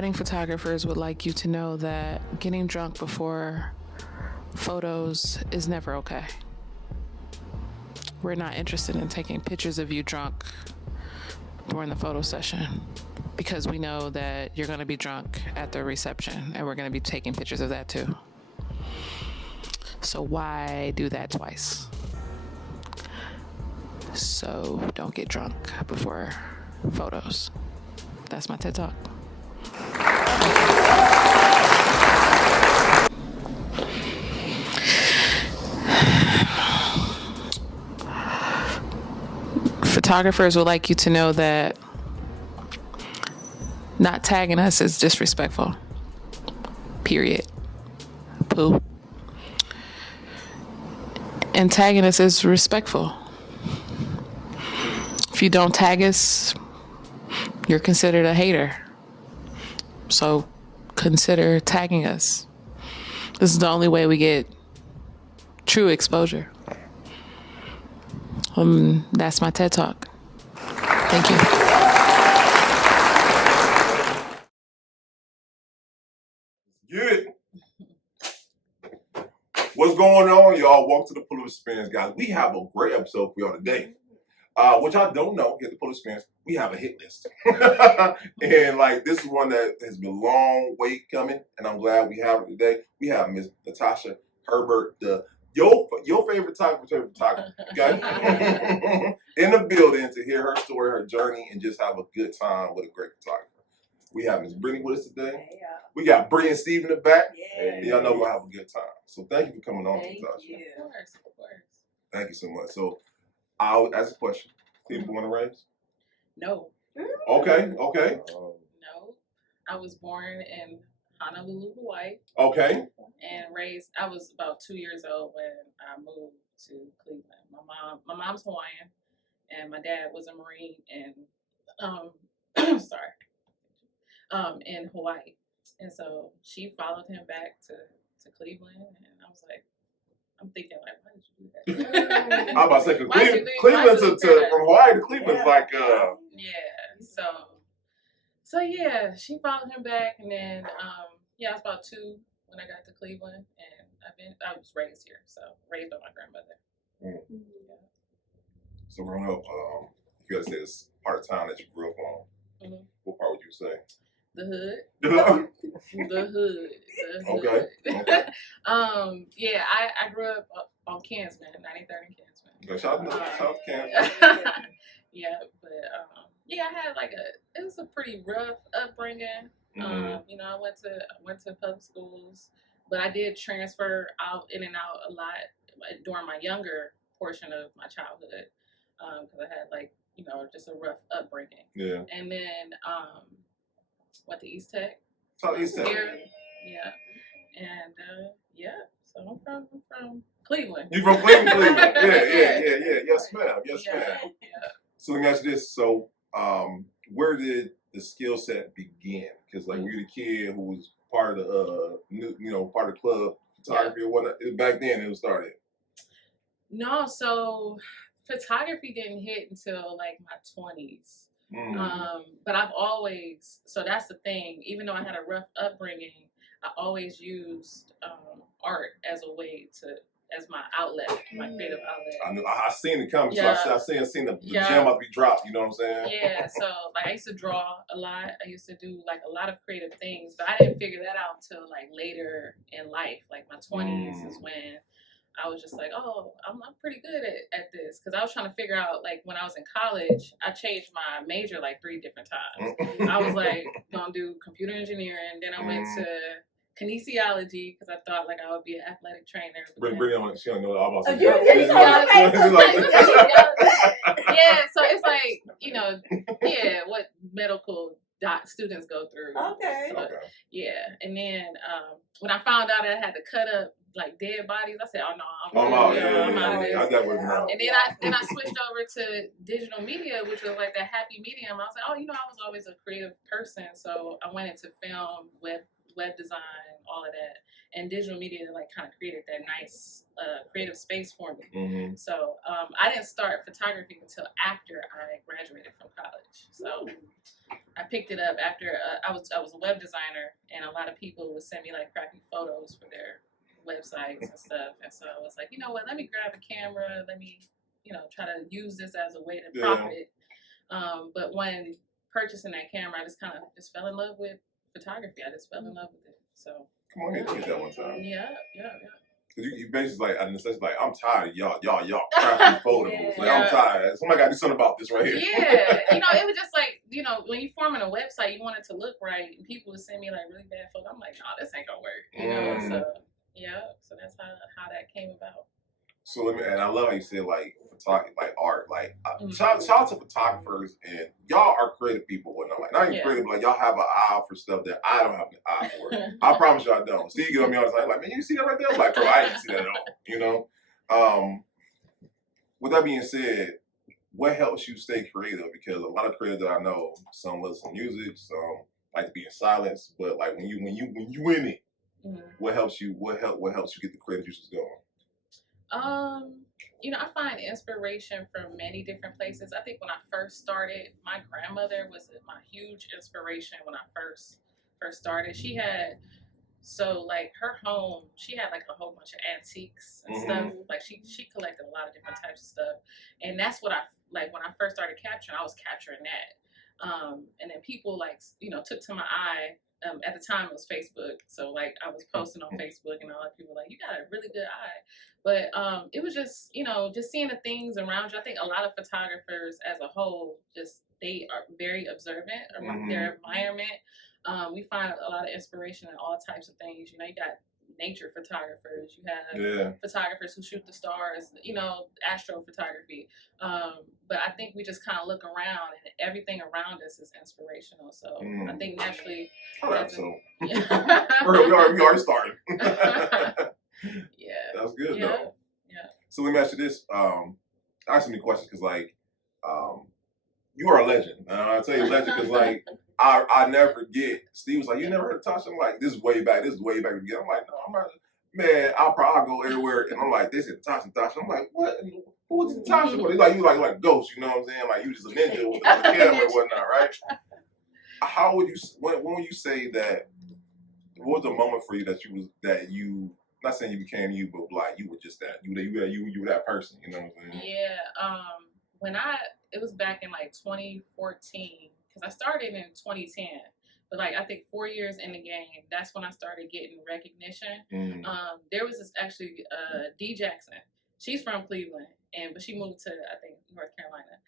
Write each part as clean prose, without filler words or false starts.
Wedding photographers would like you to know that getting drunk before photos is never okay. We're not interested in taking pictures of you drunk during the photo session because we know that you're going to be drunk at the reception and we're going to be taking pictures of that too. So why do that twice? So don't get drunk before photos. That's my TED Talk. Photographers would like you to know that not tagging us is disrespectful. Period. Poo. And tagging us is respectful. If you don't tag us, you're considered a hater. So consider tagging us. This is the only way we get true exposure. That's my TED Talk. Thank you. Good. What's going on, y'all? Welcome to the Full of Experience, guys. We have a great episode for y'all today. Which I don't know, get the Full Experience, we have a hit list. And like this is one that has been long wait coming, and I'm glad we have it today. We have Miss Natasha Herbert, your favorite type of photographer, okay? In the building to hear her story, her journey, and just have a good time with a great photographer. We have Miss Brittany with us today. Hey, we got Bree and Steve in the back. yeah. Y'all know we're gonna have a good time. So thank you for coming on, Thank Natasha. you. Of course. Thank you so much. So I'll ask a question. People want to raise? No. Okay. No. I was born in Honolulu, Hawaii. Okay. And raised, I was about 2 years old when I moved to Cleveland. My mom's Hawaiian, and my dad was a Marine in, in Hawaii. And so she followed him back to Cleveland, and I was like, I'm thinking like, why did you do that? I'm about to say, because Cleveland from Hawaii to Cleveland's like, Yeah. So yeah, she followed him back, and then I was about 2 when I got to Cleveland, and I was raised here, so raised by my grandmother. Yeah. So growing up, if you had to say this part of town that you grew up on, what part would you say? The hood. The hood. Okay. I grew up on Kinsman, 93rd and Kinsman. Okay, shout out to Kinsman. Yeah, but I had it was a pretty rough upbringing. Mm-hmm. I went to public schools, but I did transfer in and out a lot during my younger portion of my childhood, because I had just a rough upbringing. Yeah. And then went to East Tech. East Tech. Yeah. And so I'm from Cleveland. You from Cleveland? Yeah. Yes, ma'am. Yeah. So let me ask you this. So where did the skill set begin? Because were you the kid who was part of the part of the club photography or whatnot? Back then it was started. No, so photography didn't hit until my 20s. But I've always, so that's the thing, even though I had a rough upbringing, I always used art as a way as my outlet, my creative outlet. I seen the comments, so I seen the gem about to be dropped, you know what I'm saying? Yeah, so I used to draw a lot. I used to do a lot of creative things, but I didn't figure that out until later in life. My 20s is when I was just like, oh, I'm pretty good at this. Because I was trying to figure out, when I was in college, I changed my major 3 different times. I was going to do computer engineering. Then I went to kinesiology because I thought I would be an athletic trainer. She don't know all about Yeah, so it's what medical students go through. Okay. So, yeah, and then when I found out I had to cut up dead bodies, I said, oh no, I'm out of this. And then I switched over to digital media, which was that happy medium. I was like, oh, I was always a creative person, so I went into film, web design, all of that. and digital media like kind of created that nice creative space for me. So I didn't start photography until after I graduated from college. So I picked it up after I was a web designer, and a lot of people would send me like crappy photos for their websites and stuff. And so I was like, you know what? Let me grab a camera. Let me, try to use this as a way to profit. But when purchasing that camera, I just kind of just fell in love with photography. I just fell in love with it. So come on, get that one time. Yeah. Cause you basically like, I'm tired of y'all crappy photos. Like I'm tired. Somebody got to do something about this right here. Yeah, it was just like when you forming a website, you want it to look right, and people would send me like really bad photos. I'm like, no, this ain't gonna work. So so that's how that came about. So and I love how you said like photography, like art, like shout out to photographers, and y'all are creative people, whatnot. Like not even creative, but like y'all have an eye for stuff that I don't have an eye for. I promise you I don't. Steve get on me all the time, like, man, you see that right there? I'm like, bro, I didn't see that at all. With that being said, what helps you stay creative? Because a lot of creators that I know, some listen to music, some like to be in silence, but like when you in it, what helps you? What helps you get the creative juices going? I find inspiration from many different places. I think when I first started, my grandmother was my huge inspiration when I first started. She had her home, she had like a whole bunch of antiques and stuff. Like she collected a lot of different types of stuff, and that's what I like when I first started capturing. I was capturing that, and then people took to my eye. At the time it was Facebook, so like I was posting on Facebook, and a lot of people were like, you got a really good eye. But it was just just seeing the things around you. I think a lot of photographers as a whole they are very observant around their environment. We find a lot of inspiration in all types of things. You got nature photographers, you have photographers who shoot the stars, astrophotography. But I think we just kind of look around, and everything around us is inspirational. So I think naturally. We already started. Yeah. That's good though. Yeah. So let me ask you this. Ask me questions because you are a legend. I tell you legend because I never forget. Steve was like, you never heard of Tasha? I'm like, this is way back again. I'm like, no, I'm not. Man, I'll go everywhere, and I'm like, this is Tasha. I'm like, what? Who was Tasha? He's like, you like ghost, you know what I'm saying? Like you just a ninja with the camera and whatnot, right? How would you? When would you say that? What was the moment for you that you? Not saying you became you, but like you were just that. You were that person. You know what I'm saying? Yeah. It was back in like 2014 because I started in 2010. But like I think 4 years in the game, that's when I started getting recognition. There was this actually D Jackson. She's from Cleveland, but she moved to I think North Carolina.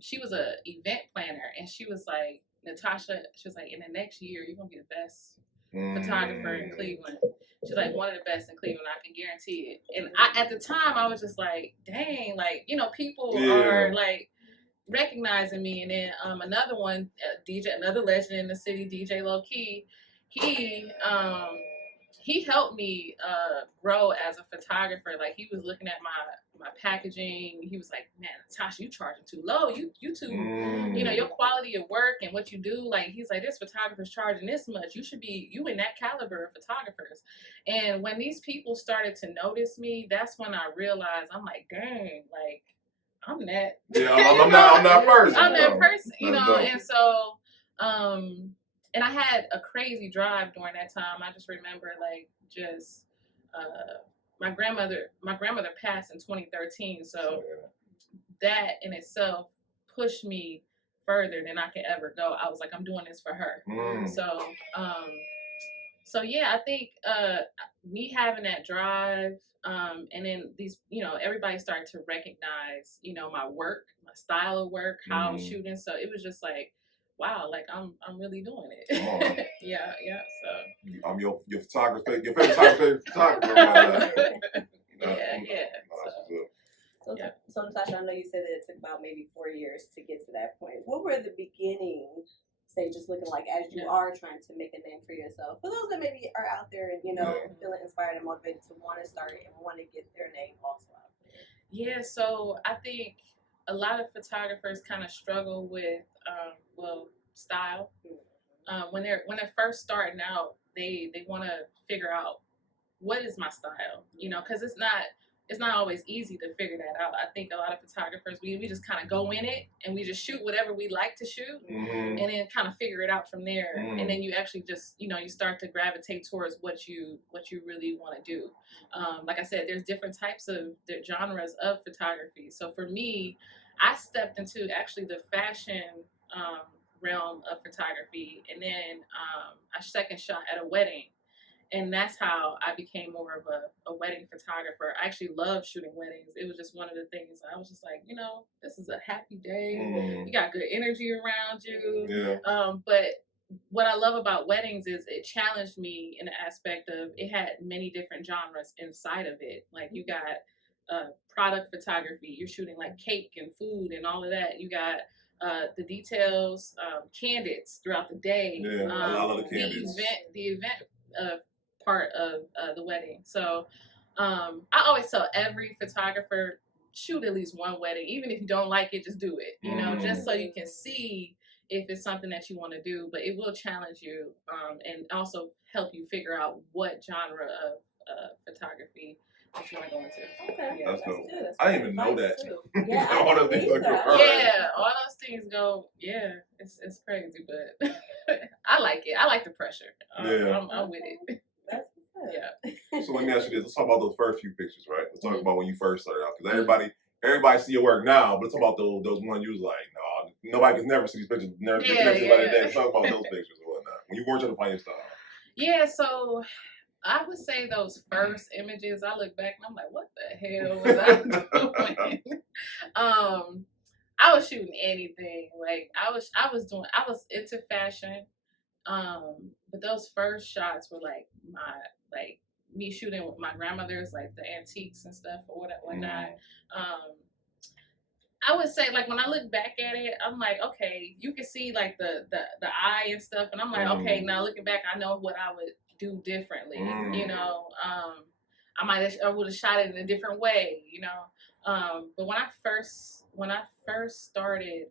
She was a event planner, and she was like, Natasha. She was like, in the next year, you're gonna be the best photographer in Cleveland. She's like one of the best in Cleveland, I can guarantee it. And at the time, I was just like, dang, like people are like recognizing me. And then another one, another legend in the city, DJ Low Key, he helped me grow as a photographer. Like he was looking at my packaging. He was like, man, Natasha, you charging too low. You too, your quality of work and what you do. Like he's like, this photographer's charging this much. You should be in that caliber of photographers. And when these people started to notice me, that's when I realized I'm like, dang, like I'm that. Yeah, I'm that person. I'm that person, and so and I had a crazy drive during that time. I just remember my grandmother passed in 2013, so that in itself pushed me further than I could ever go. I was like, I'm doing this for her. So yeah, I think me having that drive, and then these, everybody started to recognize, my work, my style of work, how I'm shooting. So it was just like, wow, like I'm really doing it. Yeah. So I'm your photographer, your favorite photographer. So Natasha, I know you said that it took about maybe 4 years to get to that point. What were the beginning stages looking like as you are trying to make a name for yourself? For those that maybe are out there and feeling inspired and motivated to want to start it and want to get their name also out there. Yeah, so I think a lot of photographers kind of struggle with style. When they're first starting out, they want to figure out what is my style? You know, because it's not always easy to figure that out. I think a lot of photographers, we just kind of go in it and we just shoot whatever we like to shoot, and then kind of figure it out from there. And then you actually just, you know, you start to gravitate towards what you really want to do. Like I said, there's different types of the genres of photography. So for me, I stepped into actually the fashion realm of photography, and then I second shot at a wedding. And that's how I became more of a wedding photographer. I actually love shooting weddings. It was just one of the things. I was just like, you know, this is a happy day. You got good energy around you. Yeah. But what I love about weddings is it challenged me in the aspect of it had many different genres inside of it. Like you got product photography. You're shooting like cake and food and all of that. You got the details, candids throughout the day. Yeah, a lot of the candids. The event part of the wedding. So I always tell every photographer, shoot at least one wedding. Even if you don't like it, just do it. You know, just so you can see if it's something that you want to do. But it will challenge you and also help you figure out what genre of photography that you want to go into. Okay, yeah, that's cool. Good. I didn't even know that. Yeah, all those things all those things go. Yeah, it's crazy, but I like it. I like the pressure. I'm with it. That's good. Yeah. So let me ask you this. Let's talk about those first few pictures, right? Let's talk about when you first started out. Because everybody see your work now, but let's talk about those ones you was like, no, nobody can never see these pictures. Never get pictures like that. Let's talk about those pictures or whatnot. When you weren't trying to find your style. Yeah, so I would say those first images, I look back and I'm like, what the hell was I doing? I was shooting anything. Like I was into fashion. But those first shots were like me shooting with my grandmother's, like the antiques and stuff or whatnot. I would say, like, when I look back at it, I'm like, okay, you can see like the eye and stuff, and I'm like, okay, now looking back, I know what I would do differently. You know, I would have shot it in a different way. You know, but when I first started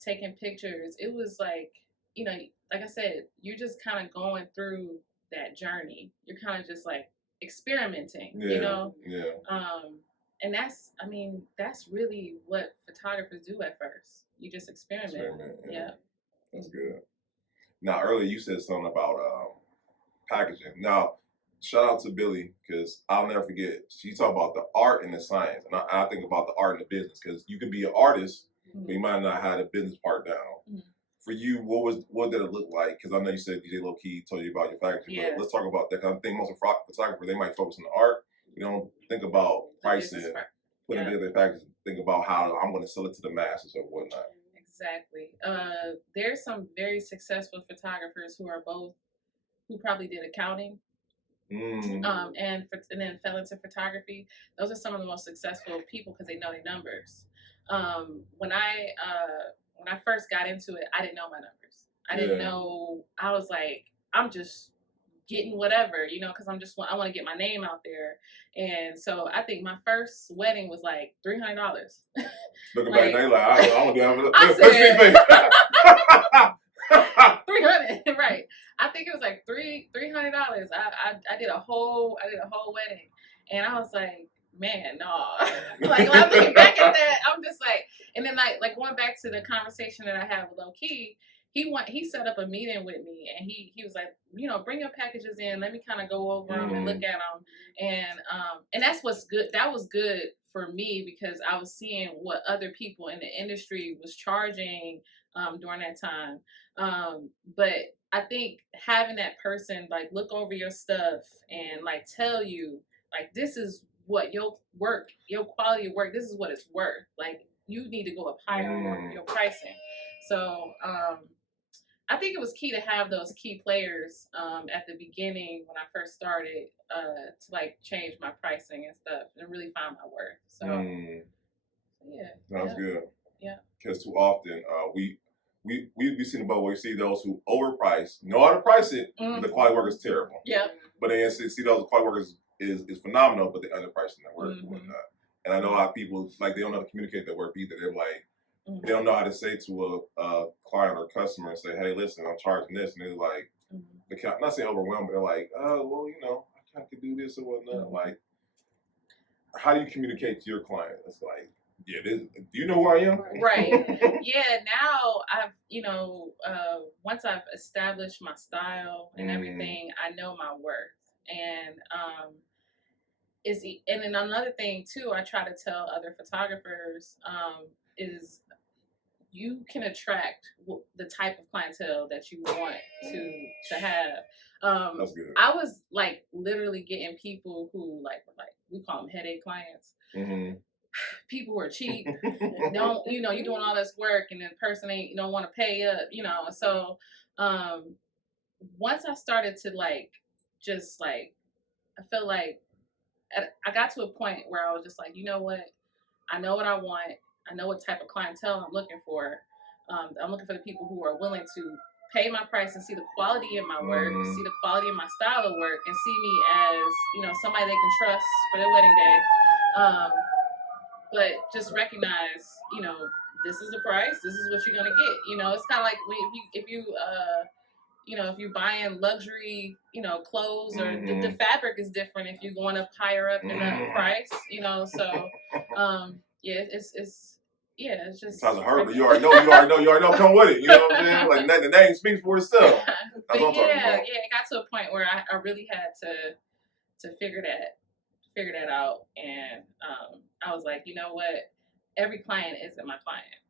taking pictures, it was like, you know, like I said, you're just kind of going through that journey. You're kind of just like experimenting, you know? Yeah. And that's really what photographers do at first. You just experiment. Yeah. That's good. Now, earlier you said something about packaging. Now, shout out to Billy, because I'll never forget. She talked about the art and the science. And I think about the art and the business, because you can be an artist, but you might not have the business part down. For you, what did it look like? Because I know you said DJ Low Key told you about your packaging, but let's talk about that. Because I think most of photographers, they might focus on the art. You don't think about pricing, putting together their packaging. Think about how I'm going to sell it to the masses or whatnot. Exactly. There's some very successful photographers who probably did accounting. And then fell into photography. Those are some of the most successful people because they know their numbers. When I first got into it, I didn't know my numbers. I didn't know. I was like, I'm just getting whatever, you know, because I want to get my name out there. And so I think my first wedding was like $300. Looking back now, like, I want to do that. I said, 300, right? I think it was like $300. I did a whole wedding, and I was like, man, no. Like when I'm looking back at that, I'm just like, and then like going back to the conversation that I had with Low Key, he set up a meeting with me, and he was like, you know, bring your packages in, let me kind of go over them and look at them, and that's what's good. That was good for me because I was seeing what other people in the industry was charging during that time. But I think having that person like look over your stuff and like tell you like this is what your quality of work, this is what it's worth. Like you need to go up higher on your pricing. So I think it was key to have those key players at the beginning when I first started to like change my pricing and stuff and really find my worth. So sounds good. Yeah. Because too often we see the boat where we see those who overprice, know how to price it, but the quality work is terrible. Yeah. But then see those quality workers is phenomenal, but they're underpricing their work and whatnot. And I know a lot of people like they don't know how to communicate their work either. They're like they don't know how to say to a client or customer and say, hey, listen, I'm charging this, and they're not saying overwhelmed, but they're like, oh, well, you know, I could do this or whatnot. Like, how do you communicate to your client? It's like, yeah, do you know who I am? Right. Yeah. Now I've, once I've established my style and everything, I know my worth. And and then another thing too, I try to tell other photographers is you can attract the type of clientele that you want to have. That's good. I was like literally getting people who like we call them headache clients. People who are cheap, don't you're doing all this work and then the person don't want to pay up, So once I started to I feel like I got to a point where I was just like, you know what, I know what I want. I know what type of clientele I'm looking for. I'm looking for the people who are willing to pay my price and see the quality in my work, see the quality in my style of work, and see me as, somebody they can trust for their wedding day. But just recognize, this is the price. This is what you're gonna get. It's kind of like if you're buying luxury, clothes, or the fabric is different if you're going up higher up in the price, So, yeah, it's just. Natasha Herbert, you already know, come with it. You know what I'm saying? Like the name speaks for itself. But it got to a point where I really had to figure that out, and I was like, you know what, every client isn't my client.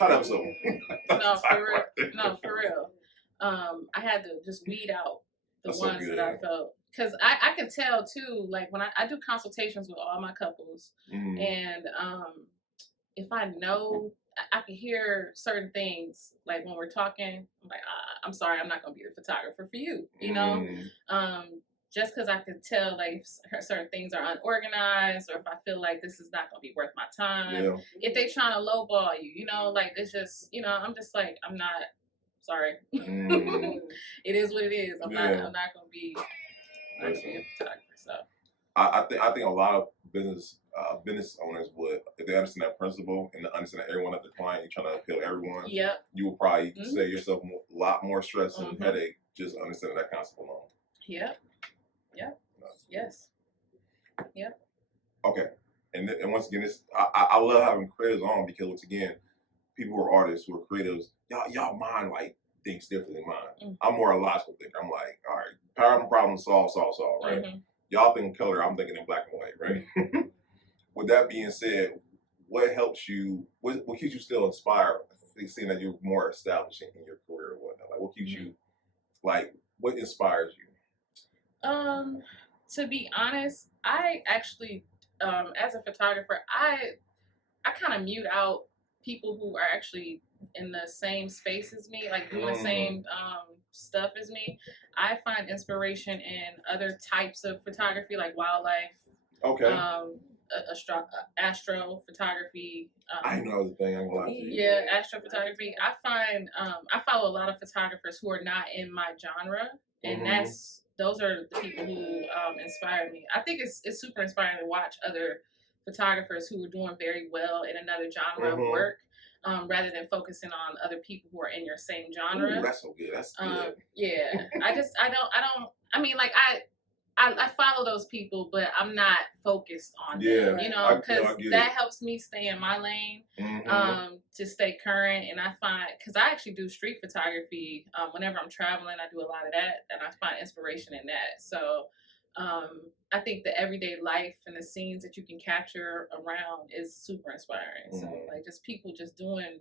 How that so? No, for real. I had to just weed out the ones that I felt, because I could tell too, like when I do consultations with all my couples, and if I know, I can hear certain things, like when we're talking, I'm like, I'm sorry, I'm not going to be the photographer for you, just because I could tell like certain things are unorganized, or if I feel like this is not going to be worth my time, if they trying to lowball you, like it's just, I'm just like, I'm not, sorry. It is what it is. I'm not going to be a photographer. So I think a lot of business owners would, if they understand that principle and understand that everyone at the client, you're trying to appeal to everyone. You will probably save yourself a lot more stress and headache just understanding that concept alone. Yes. Okay, and once again, I love having creators on, because once again, people who are artists, who are creatives, y'all mind like thinks differently than mine. I'm more a logical thinker. I'm like, all right, problem solve, right? Y'all think color, I'm thinking in black and white, right? With that being said, what helps you? What keeps you still inspired, seeing that you're more established in your career or whatnot? Like, what keeps you, like, what inspires you? To be honest, I actually, as a photographer, I kind of mute out people who are actually in the same space as me, like doing the same stuff as me. I find inspiration in other types of photography, like wildlife. Astro photography. I know the thing. I'm glad to you. Yeah, astrophotography. I find I follow a lot of photographers who are not in my genre, and those are the people who inspire me. I think it's super inspiring to watch other photographers who are doing very well in another genre of work, rather than focusing on other people who are in your same genre. Ooh, that's so good. That's good. Yeah, I mean, like I follow those people, but I'm not focused on them, because that helps me stay in my lane, to stay current. And I find, because I actually do street photography, whenever I'm traveling, I do a lot of that, and I find inspiration in that. So I think the everyday life and the scenes that you can capture around is super inspiring. So like just people just doing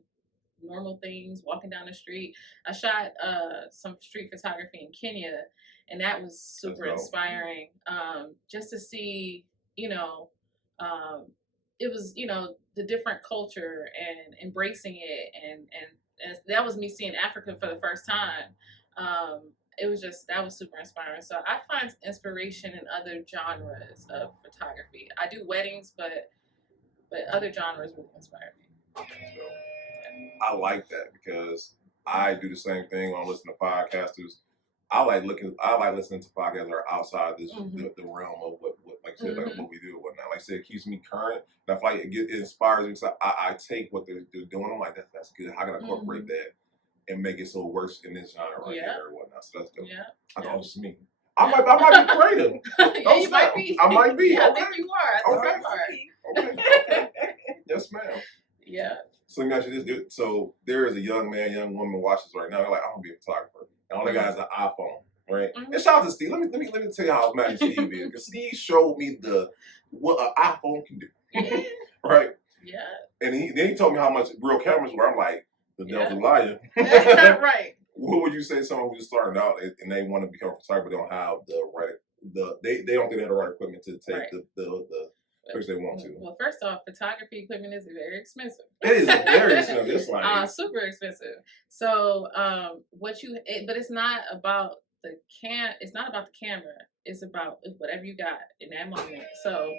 normal things, walking down the street. I shot some street photography in Kenya, and that was super inspiring. Just to see, it was, the different culture and embracing it, and that was me seeing Africa for the first time. That was super inspiring. So I find inspiration in other genres of photography. I do weddings, but other genres really inspire me. So, I like that, because I do the same thing when I listen to podcasters. I like listening to podcasts that are outside this the realm of what like I said, like what we do and whatnot. Like I said, it keeps me current, and I feel like it inspires me. So I take what they're doing. I'm like, that's good. How can I incorporate that and make it so it works in this genre right here or whatnot. So that's dope. Yeah. I thought it was me. I might be creative. Yeah, you might be. I might be. Yeah, Okay. I think you are. I think you are. Okay. Yes, ma'am. Yeah. So let me ask you this. So there is a young young woman watches right now. They're like, I want to be a photographer. And all they got is an iPhone, right? And shout out to Steve. Let me tell you how magic Steve is. Because Steve showed me what an iPhone can do. Right? Yeah. And he told me how much real cameras were. I'm like, the devil's a liar. Right. What would you say to someone who's just starting out and they want to become a photographer, but don't have they don't think they have the right equipment to take the pictures they want to? Well, first off, photography equipment is very expensive. It is very expensive. It's like super expensive. So but it's not about it's not about the camera. It's about whatever you got in that moment. So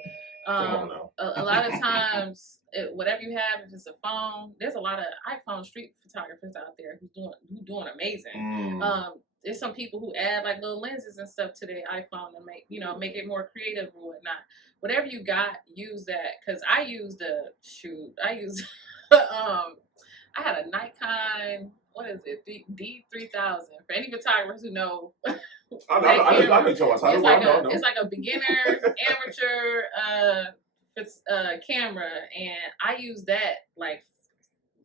a lot of times, whatever you have, if it's a phone, there's a lot of iPhone street photographers out there who doing amazing. There's some people who add like little lenses and stuff to their iPhone to make it more creative or whatnot. Whatever you got, use that. Cause I used I had a Nikon. What is it? D3000. For any photographers who know. I know. It's like a beginner, amateur camera, and I used that like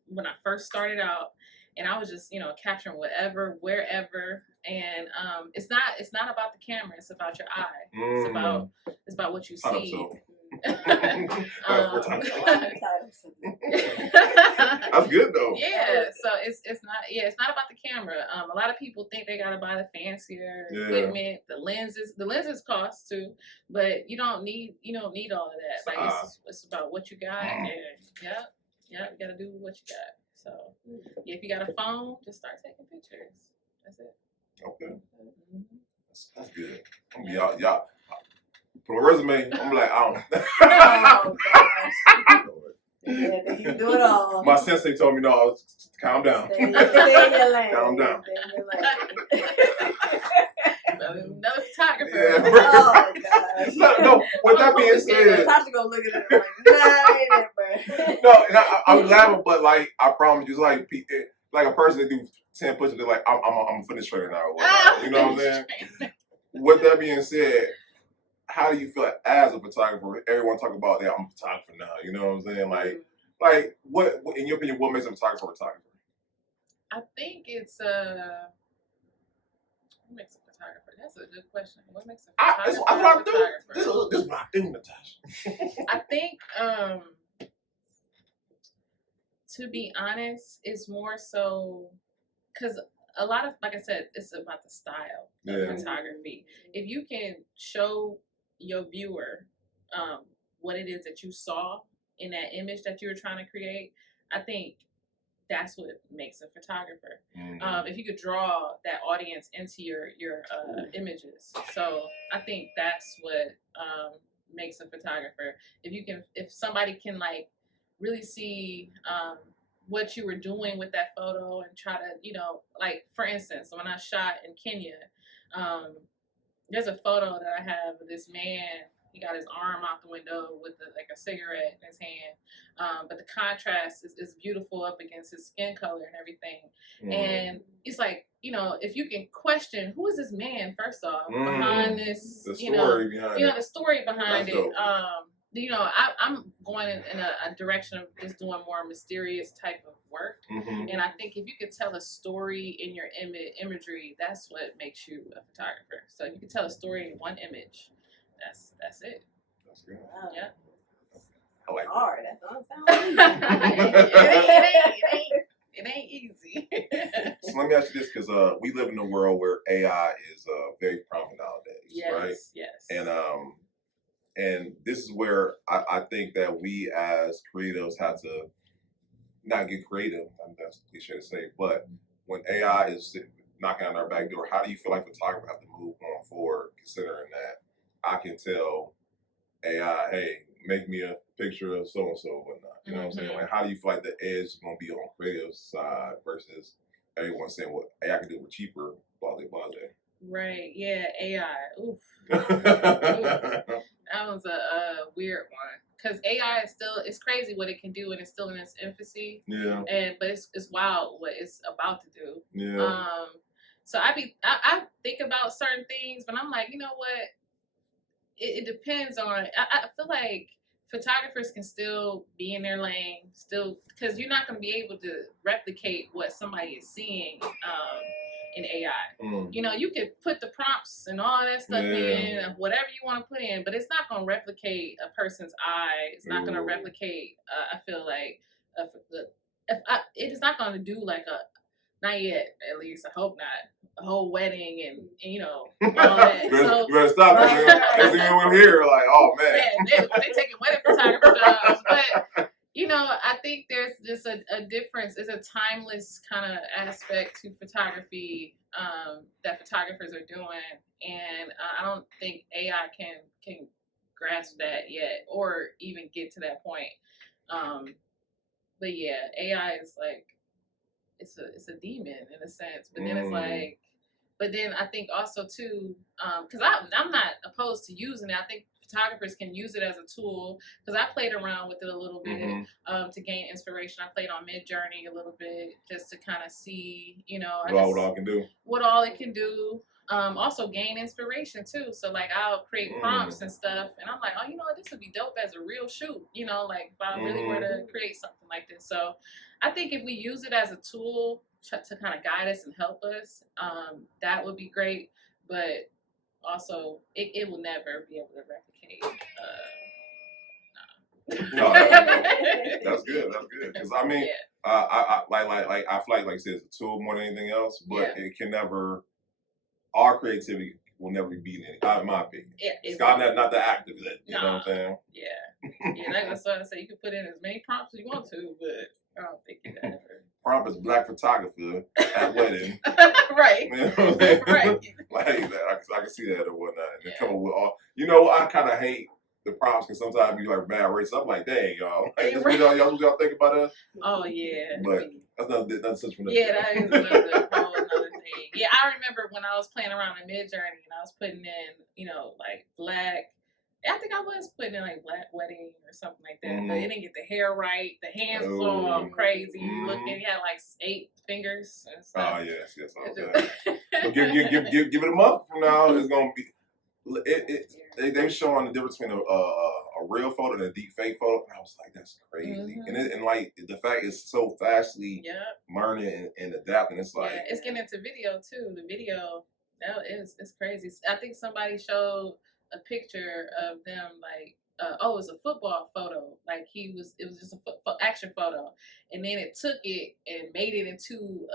when I first started out, and I was just capturing whatever, wherever, and it's not about the camera, it's about your eye. It's about what you see. That's good though. Yeah, so it's not about the camera. A lot of people think they gotta buy the fancier equipment, the lenses cost too, but you don't need all of that. Like it's about what you got, and you gotta do what you got. So if you got a phone, just start taking pictures. That's it. Okay, that's good. Y'all. For a resume, I'm like, I don't. Oh gosh. Yeah, you do it all. My sensei told me, no, calm down. Stay in your lane. Calm down. Another photographer. Yeah. Oh gosh. No, with that being said, Natasha gonna look at it like, no, and I'm laughing, but like I promise you, like a person that do 10 pushes, they're like, I'm a fitness trainer now or whatever. You know what I'm saying? With that being said, how do you feel as a photographer? Everyone talk about that I'm a photographer now. You know what I'm saying? Like what in your opinion, what makes a photographer a photographer? I think it's what makes a photographer? That's a good question. What makes a photographer a photographer? This is what I do, Natasha. I think to be honest, it's more so because a lot of, like I said, it's about the style of photography. If you can show your viewer what it is that you saw in that image that you were trying to create, I think that's what makes a photographer. If you could draw that audience into your images. So I think that's what makes a photographer. If somebody can like really see what you were doing with that photo and try to, like for instance, when I shot in Kenya, there's a photo that I have of this man. He got his arm out the window with a cigarette in his hand. But the contrast is beautiful up against his skin color and everything. And it's like, if you can question who is this man, first off, behind this, the story behind it. The story behind That's it. Dope. I'm going in a direction of just doing more mysterious type of work. And I think if you could tell a story in your imagery, that's what makes you a photographer. So if you can tell a story in one image, that's it. That's good. Wow. Yeah. I like hard. That don't sound it ain't easy. So let me ask you this, because we live in a world where AI is very prominent nowadays, right? Yes. And this is where I think that we as creatives have to not get creative. That's cliche to say, but when AI is knocking on our back door, how do you feel like photographers have to move going forward, considering that I can tell AI, hey, make me a picture of so and so or whatnot. You know what I'm saying? Like, how do you feel like the edge is going to be on creative side versus everyone saying, well, AI can do it cheaper, blah, blah, blah. Right. Yeah. AI. Oof. That was a weird one because AI is still, it's crazy what it can do, and it's still in its infancy. Yeah. But it's wild what it's about to do. Yeah. So I think about certain things, but I'm like, you know what? It depends on. I feel like photographers can still be in their lane, still, because you're not going to be able to replicate what somebody is seeing in AI. You know, you could put the prompts and all that stuff in, whatever you want to put in, but it's not going to replicate a person's eye. It's not going to replicate. I feel like it is not going to do like not yet, at least. I hope not. A whole wedding and you know all that. You better stop. Next thing we'll hear, like, oh man, they're taking wedding photographer jobs. But you know, I think there's just a difference. It's a timeless kind of aspect to photography that photographers are doing, and I don't think AI can grasp that yet, or even get to that point. But yeah, AI is like, it's a demon in a sense, but then it's like, but then I think also too, because I'm not opposed to using it. I think photographers can use it as a tool, because I played around with it a little bit to gain inspiration. I played on Midjourney a little bit just to kind of see, you know, what all can do, what all it can do. Also gain inspiration too. So like I'll create prompts and stuff, and I'm like, oh, you know what, this would be dope as a real shoot. You know, like if I really were to create something like this. So I think if we use it as a tool to kind of guide us and help us, that would be great. But also, it will never be able to replicate. No, that's good. That's good. Because I mean, I feel like you said, it's a tool more than anything else, but it can never. Our creativity will never be beaten, in my opinion. Yeah, it's not the active that, you know what I'm saying? Yeah, that's what I say. You can put in as many prompts as you want to, but I don't think you can ever. Prompt is black photographer at wedding. Right. You know what I'm saying? Right. Like that. I can see that or whatnot. And come up with all. You know, I kind of hate the prompts because sometimes you like bad race. I'm like, dang, y'all. Like, this y'all think about us? Oh yeah. But that's such from the that is another whole other thing. Yeah, I remember when I was playing around in Midjourney and I was putting in, you know, like black. I think I was putting in like black wedding or something like that, but it didn't get the hair right. The hands was all crazy. Looking, he had like 8 fingers and stuff. Oh yes. But give it a month from now. It's gonna be. They were showing the difference between a real photo and a deep fake photo. And I was like, that's crazy. And like the fact it's so fastly learning and adapting. It's like it's getting into video too. The video it's crazy. I think somebody showed a picture of them like it was a football photo. Like it was just a action photo, and then it took it and made it into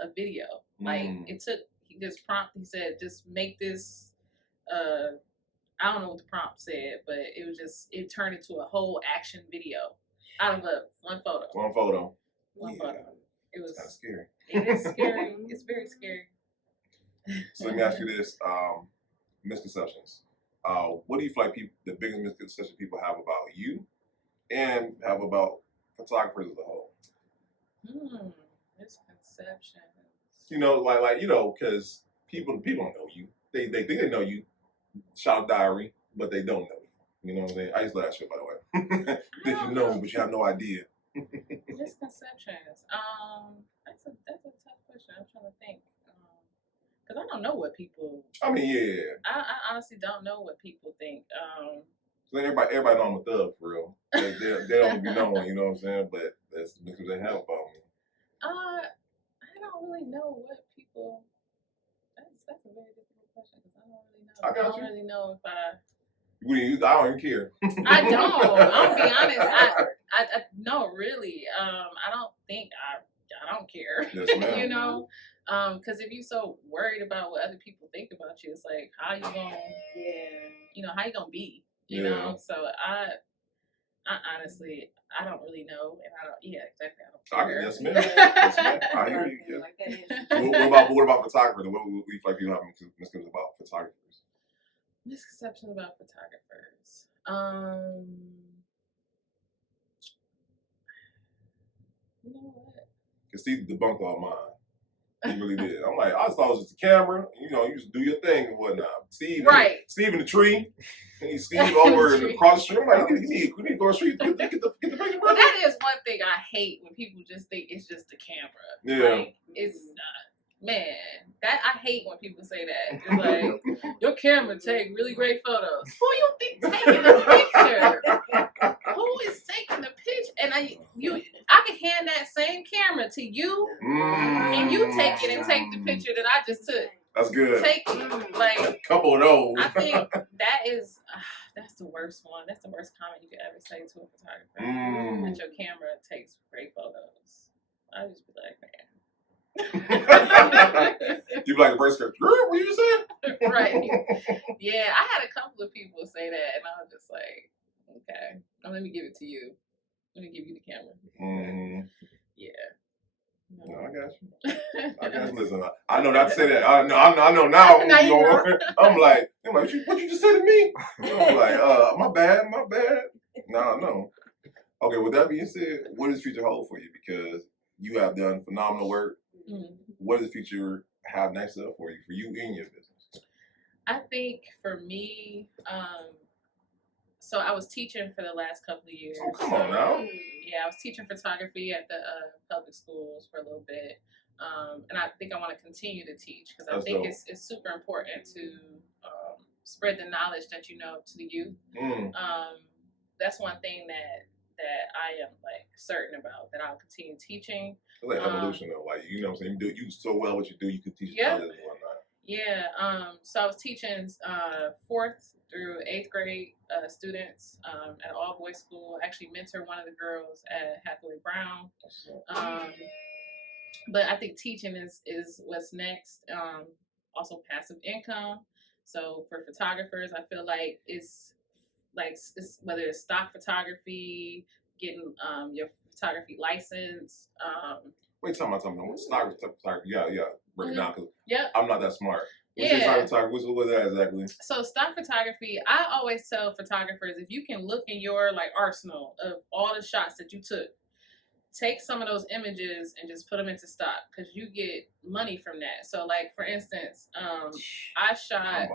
a video. Like it took this prompt. He said, just make this. I don't know what the prompt said, but it turned into a whole action video out of one photo. One photo. It was kind of scary. It is scary. It's very scary. So let me ask you this: misconceptions. What do you feel like the biggest misconception people have about you, and have about photographers as a whole? Misconceptions. You know, like you know, because people don't know you. They think they know you. Shout diary, but they don't know you. You know what I'm saying? I used to ask you, by the way. Think you know me, but you have no idea. Misconceptions. That's a tough question. I'm trying to think. Because I don't know what people. I mean, yeah. I honestly don't know what people think. So everybody know I'm a thug for real. They don't be knowing, you know what I'm saying? But that's because they have about me. I don't really know what people. That's a very difficult question because I don't really know. I don't really know if I. I don't even care. I don't. I'll be honest. I no, really. I don't think I don't care. Yes, ma'am. You know. Because if you're so worried about what other people think about you, it's like, how you gonna, you know, how you gonna be, you know? So I honestly, I don't really know, and I don't, exactly, I don't care. Yes, ma'am. Yes, ma'am. I hear you. Yeah. What about photographers? What do you feel like you have misconceptions about photographers? Misconceptions about photographers. You know what? Because Steve debunked all mine. He really did. I'm like, I thought it was just a camera. You know, you just do your thing and whatnot. Steve in the tree. Steve over across the street. I'm like, you need to go to the street. Get the picture. But that is one thing I hate when people just think it's just the camera. Yeah. Like, it's not. Man, that I hate when people say that. It's like, your camera take really great photos. Who you think taking a picture? Who is taking the picture? And I can hand that same camera to you, and you take it and take the picture that I just took. That's good. Take it, like a couple of those. I think that is that's the worst one. That's the worst comment you could ever say to a photographer. That your camera takes great photos. I just be like, man. You be like a bird script. What you said? Right. Yeah, I had a couple of people say that, and I was just like, okay, now let me give it to you. Let me give you the camera. Yeah. No, I got you. I got you. Listen, I know not to say that. I know now. I'm like, what you just said to me? I'm like, my bad. No. Okay, with that being said, what does the future hold for you? Because you have done phenomenal work. What does the future have next up for you and your business? I think for me, so I was teaching for the last couple of years. Oh, come on now. Yeah, I was teaching photography at the public schools for a little bit. And I think I want to continue to teach because I think it's super important to spread the knowledge that you know to the youth. That's one thing that I am like certain about, that I'll continue teaching. It's like evolution though, like, you know what I'm saying? You do so well what you do, you can teach others and whatnot. Yeah. So I was teaching 4th through 8th grade students at all boys school. I actually mentor one of the girls at Hathaway Brown. But I think teaching is what's next. Also passive income. So for photographers, I feel like it's whether it's stock photography, getting your photography license. Wait, tell me what stock photography? Yeah, break it down because I'm not that smart. What's Yeah. stock photography? What's that exactly? So stock photography, I always tell photographers, if you can look in your like arsenal of all the shots that you took, take some of those images and just put them into stock because you get money from that. So like for instance, I shot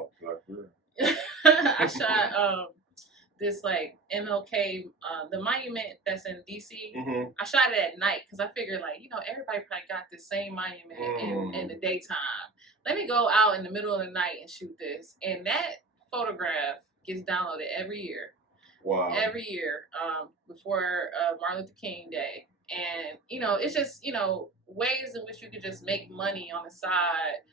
this like MLK, the monument that's in DC. I shot it at night because I figured like, everybody probably got the same monument in the daytime. Let me go out in the middle of the night and shoot this. And that photograph gets downloaded every year. Wow. Every year before Martin Luther King Day. And, it's just, ways in which you could just make money on the side.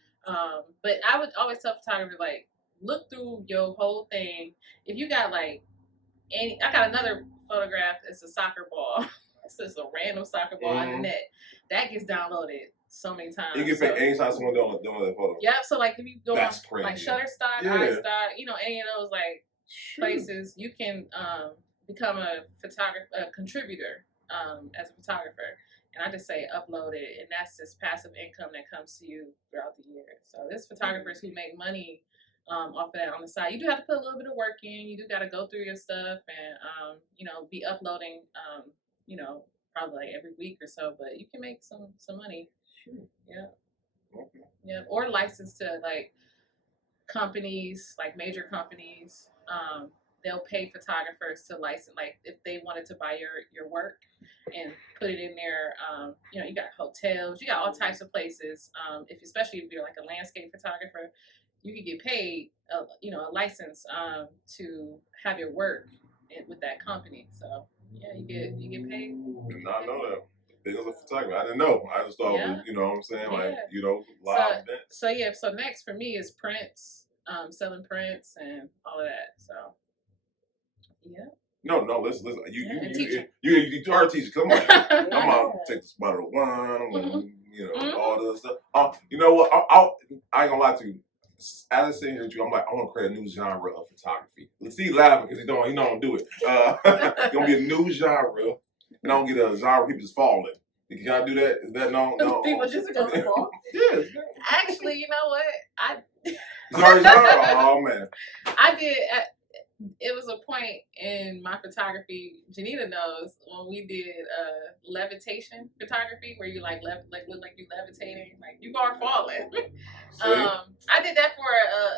But I would always tell photographers, like, look through your whole thing. If you got, like, I got another photograph. It's a soccer ball. It's just a random soccer ball on the net. That gets downloaded so many times. You can pay anytime someone doing that photo. Yeah, so, like, if you go on, crazy. like, Shutterstock, iStock, any of those, like, places, you can become a contributor as a photographer. And I just say upload it, and that's just passive income that comes to you throughout the year. So there's photographers who make money off of that on the side. You do have to put a little bit of work in. You do got to go through your stuff and be uploading probably like every week or so. But you can make some money. Sure. Yeah. Okay. Yeah, or license to like companies, like major companies. They'll pay photographers to license, like if they wanted to buy your work and put it in there. You got hotels, you got all types of places. Especially if you're like a landscape photographer, you could get paid, a license to have your work with that company. So yeah, you get paid. Did not know that. Business of photography. I didn't know. I just thought, you know what I'm saying? Like, live events. So next for me is prints, selling prints and all of that. So yeah. No, listen. You are a teacher. Come on. I'm gonna take the spot of the wine. All the stuff. You know what? I ain't gonna lie to you. As I sit here with you, I'm like, I want to create a new genre of photography. Let's see, laughing because he don't do it. It's gonna be a new genre. And I don't get a genre of people just falling. Can I do that? Is that no? People just gonna fall? Yes. Actually, you know what? Genre? Oh man. I did. It was a point in my photography. Janita knows when we did levitation photography, where you look like you levitating, like you are falling. I did that for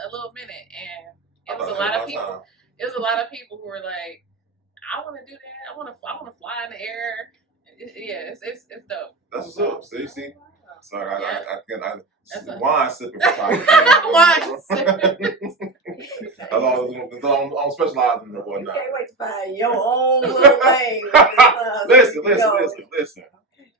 a little minute, and it was a lot of people. it was a lot of people who were like, I want to do that. I want to fly in the air. Yeah, it's dope. That's what's up. See. So That's a wine sipping photography. wine sipping. That's all I'm specializing in and whatnot. You can't wait to find your own little lane. Listen.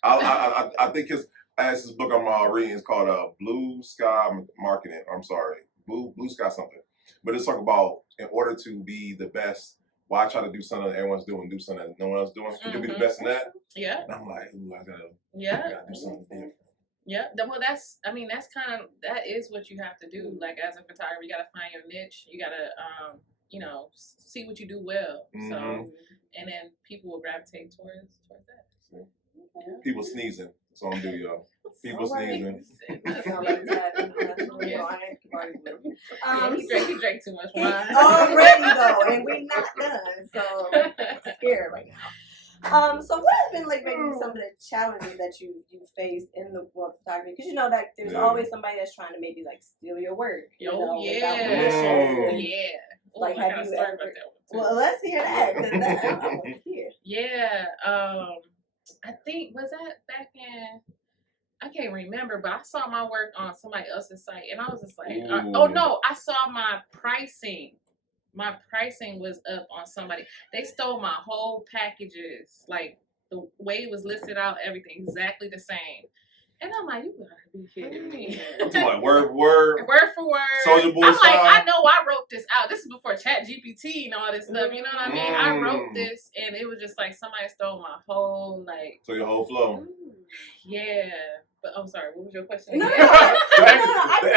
I think it's this book I'm reading is called Blue Sky Marketing. I'm sorry, Blue Sky something. But it's talking about in order to be the best, why try to do something that everyone's doing, do something that no one else doing? Can you be the best in that? Yeah. And I'm like, ooh, I gotta do something different. Yeah, well, that is what you have to do. Like as a photographer, you gotta find your niche. You gotta, see what you do well. So, and then people will gravitate towards that. Yeah. People sneezing. That's all I'm doing, y'all. People sneezing. He drank too much wine already though, and we're not done. So I'm scared right now. So what has been like maybe some of the challenges that you faced in the world of photography? Because you know that there's always somebody that's trying to maybe like steal your work. Like have you ever? Well, let's hear that because I want to hear. Yeah. I think was that back in. I can't remember, but I saw my work on somebody else's site, and I was just like, "Oh no!" I saw my pricing. My pricing was up on somebody. They stole my whole packages, like the way it was listed out, everything exactly the same. And I'm like, you gotta be kidding me. Like word for word. Word for word. Soldier Boy I'm style. like, I know I wrote this out. This is before Chat GPT and all this stuff. You know what I mean? I wrote this, and it was just like somebody stole my whole So your whole flow. Yeah. But I'm sorry, what was your question? No. The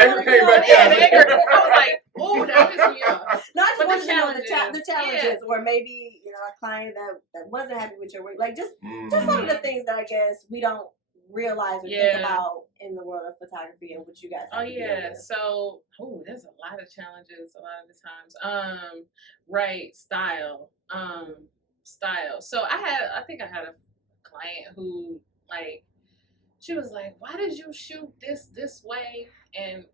anchor came back in. The anchor. I was like, oh, that pissed me off. No, I just but wanted to know the challenges, or maybe a client that wasn't happy with your work, like just some of the things that I guess we don't realize or think about in the world of photography and what you guys. So there's a lot of challenges a lot of the times. Right, style. So I think I had a client who like. She was like, why did you shoot this way? And,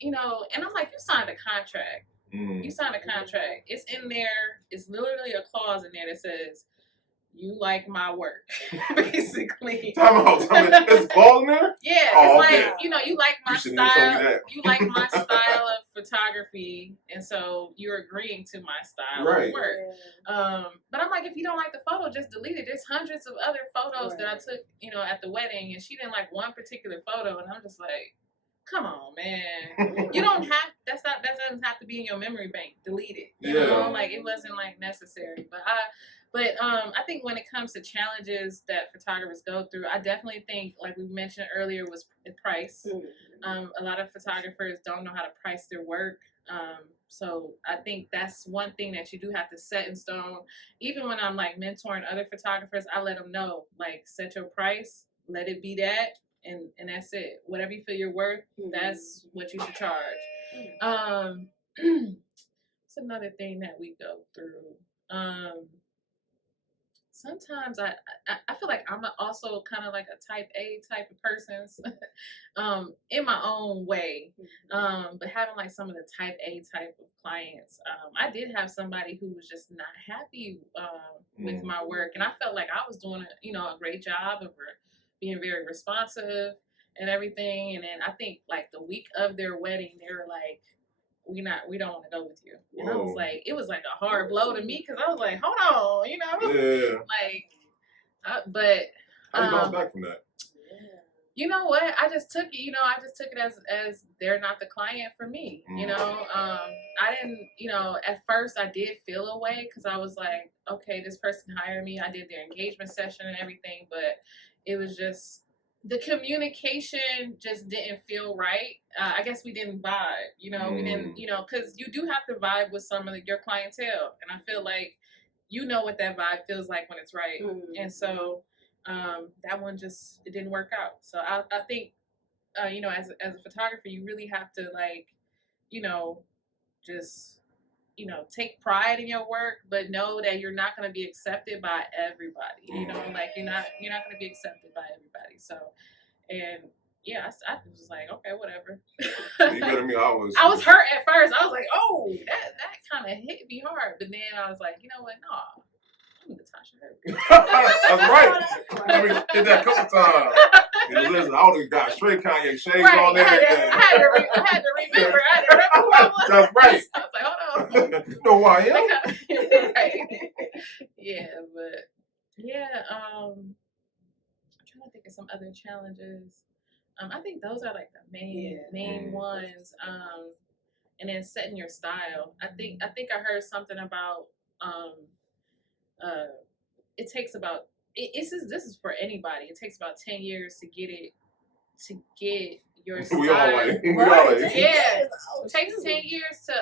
and I'm like, you signed a contract. You signed a contract. It's in there. It's literally a clause in there that says, you like my work, basically. Time out. It's a clause in there? Yeah, it's you like my style. You like my style of photography, and so you're agreeing to my style of work. But I'm like, if you don't like the photo, just delete it. There's hundreds of other photos that I took, at the wedding, and she didn't like one particular photo, and I'm just like, come on, man. You don't have that doesn't have to be in your memory bank. Delete it. You know, like it wasn't like necessary. But I think when it comes to challenges that photographers go through, I definitely think, like we mentioned earlier, was the price. A lot of photographers don't know how to price their work. So I think that's one thing that you do have to set in stone. Even when I'm like mentoring other photographers, I let them know, like, set your price, let it be that, and that's it. Whatever you feel you're worth, that's what you should charge. It's another thing that we go through. Sometimes I feel like I'm also kind of like a type A type of person, in my own way. But having like some of the type A type of clients, I did have somebody who was just not happy with my work, and I felt like I was doing a great job of being very responsive and everything. And then I think like the week of their wedding, they were like, we don't want to go with you. And I was like, it was like a hard blow to me, because I was like, hold on, but how you bounce back from that? You know what? I just took it. I just took it as they're not the client for me. I didn't. At first I did feel a way, because I was like, okay, this person hired me. I did their engagement session and everything, but it was just, the communication just didn't feel right. I guess we didn't vibe, we didn't, because you do have to vibe with some of your clientele. And I feel like, what that vibe feels like when it's right. And so that one it didn't work out. So I think, as a photographer, you really have to just, take pride in your work, but know that you're not going to be accepted by everybody. Like you're not going to be accepted by everybody. So, and yeah, I was just like, okay, whatever. You better me. I was hurt at first. I was like, oh, that kind kind of hit me hard. But then I was like, you know what? No, I'm Natasha Herbert. That's right. I mean, did that a couple times. Listen, I would have got straight Kanye shades on there. I had to remember. I had to remember who I was. That's right. I was like, hold on. You know who I am? Right. Yeah, but yeah. I'm trying to think of some other challenges. I think those are like the main ones. And then setting your style. I think I heard something about it takes about this is for anybody. It takes about 10 years to get your style. We all like yeah. It takes 10 years to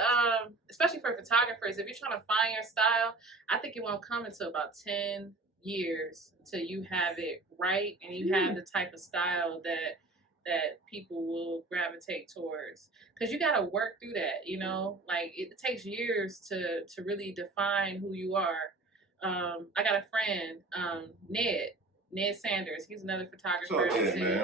especially for photographers, if you're trying to find your style, I think it won't come until about 10 years till you have it right and you have the type of style that people will gravitate towards, because you got to work through that, you know, like it takes years to really define who you are. I got a friend, Ned Sanders. He's another photographer in the city.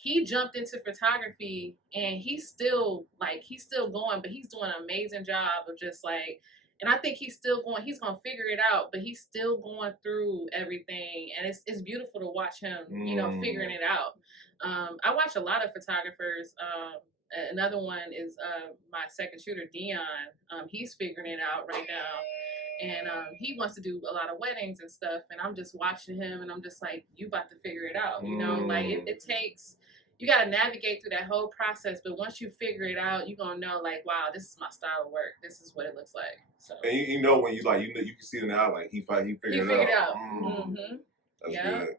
He jumped into photography and he's still going, but he's doing an amazing job of just like, and I think he's still going. He's gonna figure it out, but he's still going through everything, and it's beautiful to watch him, you know, figuring it out. I watch a lot of photographers. Another one is my second shooter, Dion. He's figuring it out right now, and he wants to do a lot of weddings and stuff. And I'm just watching him, and I'm just like, you about to figure it out, you know? Like it takes. You got to navigate through that whole process, but once you figure it out, you're gonna know, like, wow, this is my style of work. This is what it looks like. So, and you know when you like, you know, you can see it now, like he figured it out. That's good.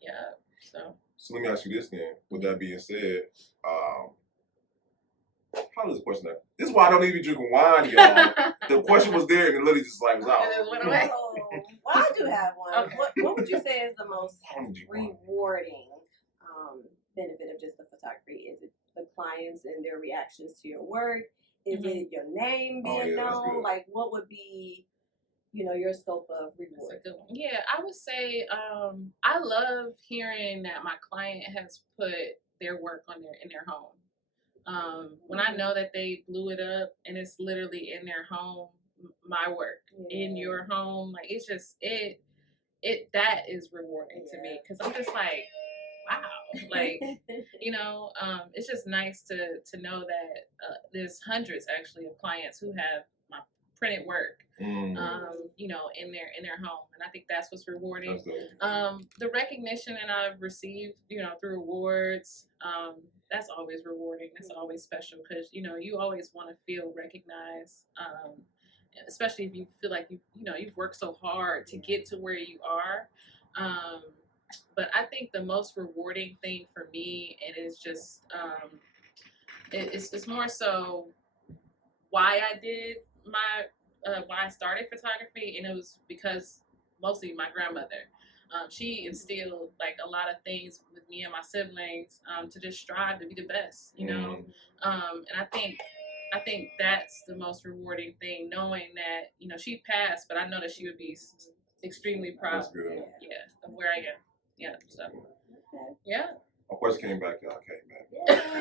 Yeah. So let me ask you this then. With that being said, how does the question that? This is why I don't even drink wine, y'all. The question was there and it literally just like was out. It just went away. Well, I do have one. Okay. What would you say is the most rewarding benefit of just the photography? Is it the clients and their reactions to your work? Is it your name being known? Like, what would be, you know, your scope of reward? Yeah, I would say I love hearing that my client has put their work in their home. When I know that they blew it up and it's literally in their home, my work in your home, like it's just that is rewarding to me, because I'm just like, wow, like, you know, it's just nice to know that there's hundreds actually of clients who have my printed work, you know, in their home, and I think that's what's rewarding. The recognition that I've received, you know, through awards, that's always rewarding. That's always special, because you know you always want to feel recognized, especially if you feel like you've worked so hard to get to where you are. But I think the most rewarding thing for me, it is just it's more so why I did why I started photography, and it was because mostly my grandmother. She instilled like a lot of things with me and my siblings to just strive to be the best, you know. And I think that's the most rewarding thing, knowing that, you know, she passed, but I know that she would be extremely proud, of where I am. Yeah, so yeah. My question came back, y'all. Came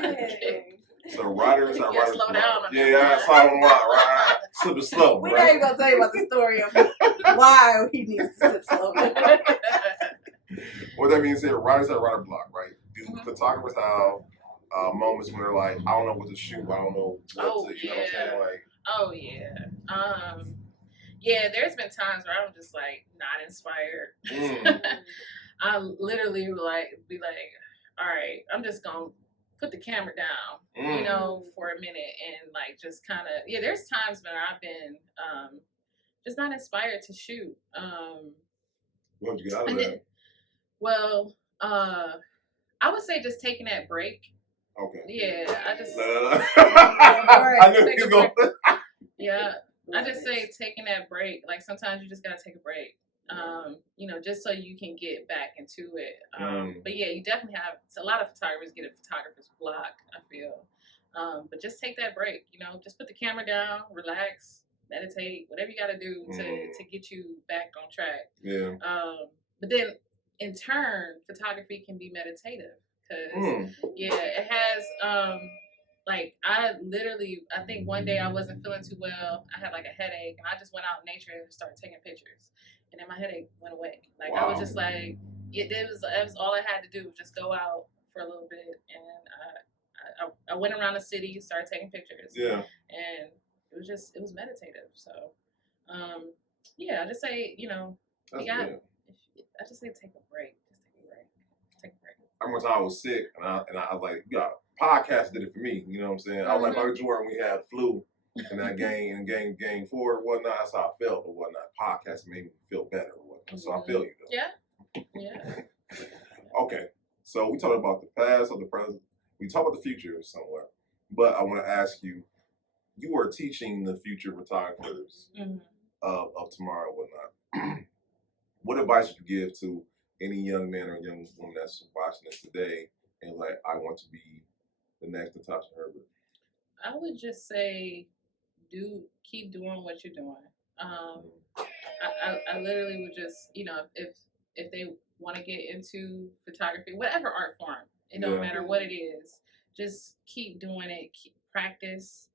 back. Yay. So writers are writers. Slow down. Yeah, slow down, right. Slip it slow. We're not even gonna tell you about the story of why he needs to sip slow. What that means is writers are writer block, right? Do photographers have moments when they're like, I don't know what to shoot, I don't know what to, you know what I'm saying? Like, oh yeah. Yeah, there's been times where I'm just like not inspired. I literally be like, all right, I'm just gonna put the camera down, you know, for a minute, and like just kind of, there's times when I've been just not inspired to shoot. What did you get out of that? Well, I would say just taking that break. Okay. Yeah, I just I knew you were going. Yeah, I just say taking that break. Like sometimes you just gotta take a break. You know, just so you can get back into it. But yeah, you definitely have. So a lot of photographers get a photographer's block, I feel. But just take that break. You know, just put the camera down, relax, meditate, whatever you got to do to get you back on track. Yeah. But then, in turn, photography can be meditative, because it has like I think one day I wasn't feeling too well. I had like a headache, and I just went out in nature and started taking pictures, and then my headache went away. Like I was just like, it was all I had to do, just go out for a little bit, and I went around the city, started taking pictures. Yeah. And it was meditative. So, yeah, I just say, That's you got. good. I just say take a break. Just take a break. Take a break. I remember I was sick, and I was like, yeah, podcast did it for me. You know what I'm saying? I was like Michael Jordan. We had flu in that game, in game 4 or whatnot. That's how I felt or whatnot. Podcast made me feel better or whatnot. So I feel you though. Yeah. Yeah. Okay. So we talked about the past or the present. We talked about the future somewhat. But I want to ask you, you are teaching the future photographers of tomorrow and whatnot. What advice would you give to any young man or young woman that's watching this today and like, I want to be the next Natasha Herbert? I would just say, keep doing what you're doing. I literally would just, if they want to get into photography, whatever art form, it don't matter what it is, just keep doing it, keep practice,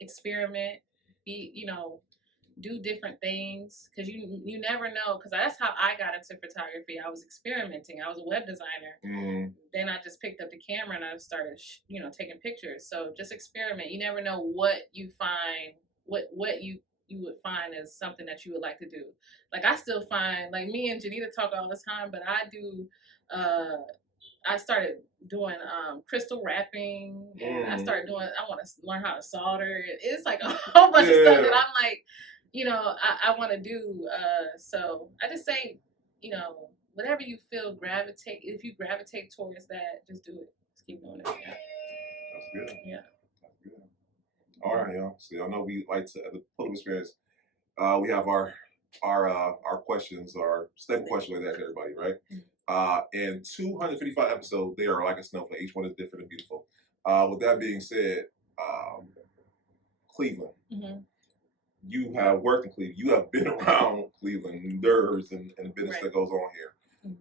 experiment, do different things, because you never know, because that's how I got into photography. I was experimenting. I was a web designer. Then I just picked up the camera and I started taking pictures. So just experiment. You never know what you find, what you would find as something that you would like to do. Like I still find, like me and Janita talk all the time, but I do I started doing crystal wrapping, and I want to learn how to solder. It's like a whole bunch of stuff that I'm like, I want to do. So I just say, whatever you feel if you gravitate towards that, just do it. Just keep doing it. Yeah. That's good. Yeah. That's good. All right, y'all. So y'all know we like to, at the Pull Up Experience, we have our questions, our staple questions like that to everybody, right? In 255 episodes, they are like a snowflake. Each one is different and beautiful. With that being said, Cleveland. You have worked in Cleveland. You have been around Cleveland, nerves, and the business that goes on here.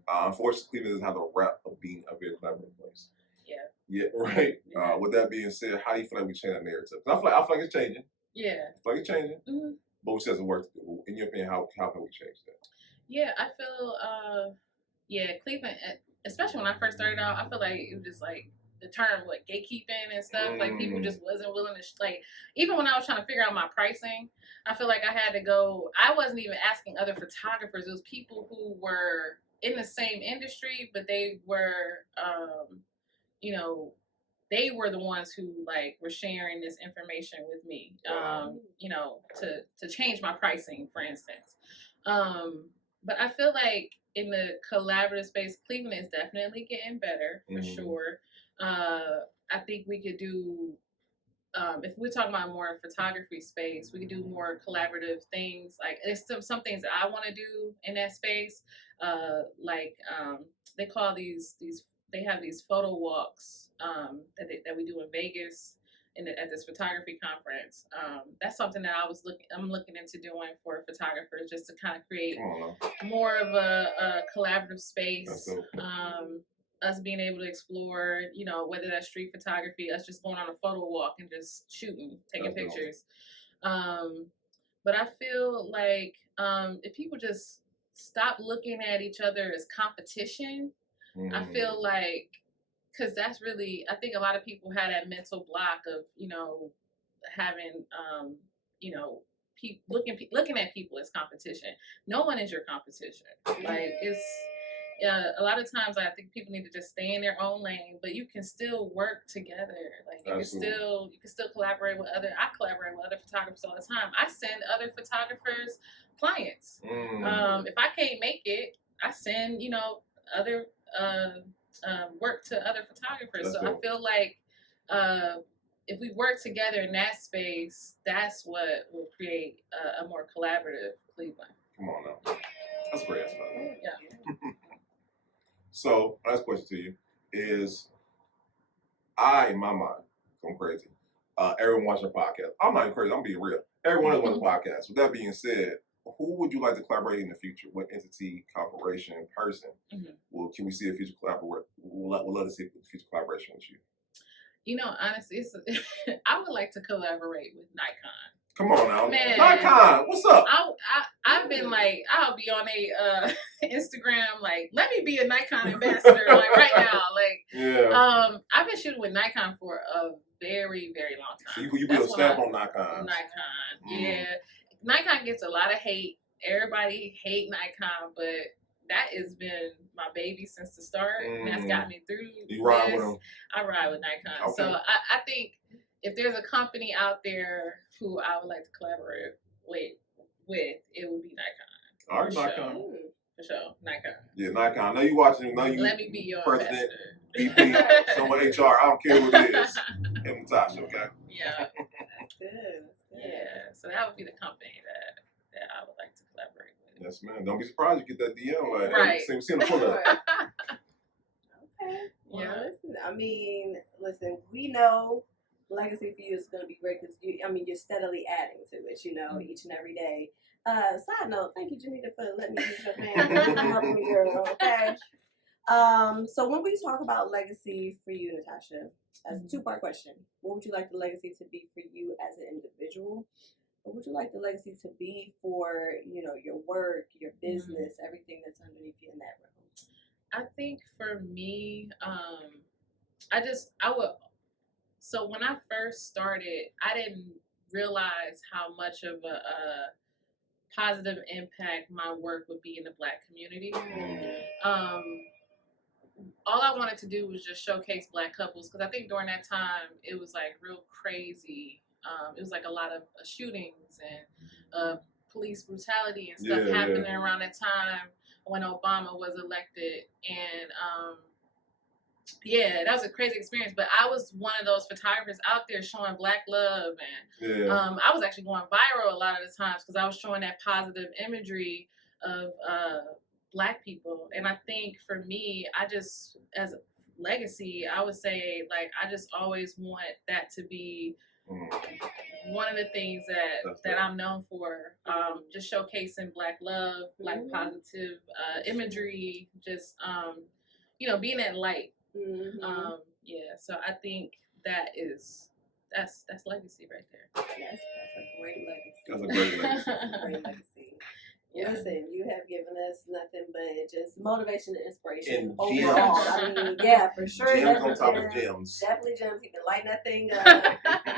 Unfortunately, Cleveland doesn't have the rep of being a very collaborative place. Yeah, right. With that being said, how do you feel like we change that narrative? I feel like it's changing. Yeah. I feel like it's changing. But we still have some work to do. In your opinion, how can we change that? Yeah, I feel, Cleveland, especially when I first started out, I feel like it was just like the term, gatekeeping and stuff. Like people just wasn't willing to, even when I was trying to figure out my pricing, I feel like I had to go, I wasn't even asking other photographers. It was people who were in the same industry, but they were, they were the ones who were sharing this information with me, to change my pricing, for instance. But I feel like in the collaborative space, Cleveland is definitely getting better for sure. I think we could do, if we're talking about more photography space, we could do more collaborative things. Like there's some things that I want to do in that space. They call they have these photo walks that we do in Vegas at this photography conference. That's something that I'm looking into doing for photographers, just to kind of create more of a collaborative space. Us being able to explore, whether that's street photography, us just going on a photo walk and just shooting, taking pictures. But I feel like if people just stop looking at each other as competition, I feel like, because that's really, I think a lot of people have that mental block of, having, looking at people as competition. No one is your competition. A lot of times I think people need to just stay in their own lane, but you can still work together. You can still collaborate with I collaborate with other photographers all the time. I send other photographers clients. If I can't make it, I send, other work to other photographers. I feel like if we work together in that space, that's what will create a more collaborative Cleveland. Come on now. That's great. Yeah. So, last question to you is, in my mind, I'm crazy. Everyone watching the podcast. I'm not even crazy. I'm being real. Everyone is on the podcast. With that being said, who would you like to collaborate in the future? What entity, corporation, person? Can we see a future collaboration? We'll love to see a future collaboration with you. Honestly, I would like to collaborate with Nikon. Come on now. Man. Nikon, what's up? I've been like, I'll be on a Instagram, like, let me be a Nikon ambassador, like right now. Like, yeah. I've been shooting with Nikon for a very, very long time. So you put a stamp on Nikon. Yeah. Nikon gets a lot of hate. Everybody hate Nikon, but that has been my baby since the start. And that's got me through You ride with them? I ride with Nikon. Okay. So I think if there's a company out there who I would like to collaborate with, it would be Nikon. All right, Nikon. For sure, Nikon. Yeah, Nikon. I know you watching. Know you. Let me be your president, ambassador. VP, someone HR. I don't care who it is. And Natasha, okay? Yeah. That's good. Yeah. So that would be the company that I would like to collaborate with. Yes, man. Don't be surprised you get that DM. Like, right. Hey, see the pull up. Okay. Well, yeah. Listen, we know legacy for you is going to be great because you're steadily adding to it, each and every day. Side note, thank you, Janita, for letting me use your family, helping me, girl. Okay. So when we talk about legacy for you, Natasha, as a two-part question, what would you like the legacy to be for you as an individual? What would you like the legacy to be for, your work, your business, everything that's underneath you in that realm? I think for me, so when I first started, I didn't realize how much of a positive impact my work would be in the Black community. All I wanted to do was just showcase Black couples, because I think during that time it was like real crazy. It was like a lot of shootings and police brutality and stuff happening around that time when Obama was elected. And that was a crazy experience. But I was one of those photographers out there showing Black love, and I was actually going viral a lot of the times because I was showing that positive imagery of Black people. And I think for me, as a legacy, I would say, like, I just always want that to be one of the things that I'm known for. Just showcasing Black love, Black positive imagery, just being that light. So I think that's legacy right there. That's a great legacy. That's a great legacy. That's a great legacy. Yeah. Listen, you have given us nothing but just motivation and inspiration overall. I mean, for sure. Gems on top of gems. Definitely gems. You can lighten that thing up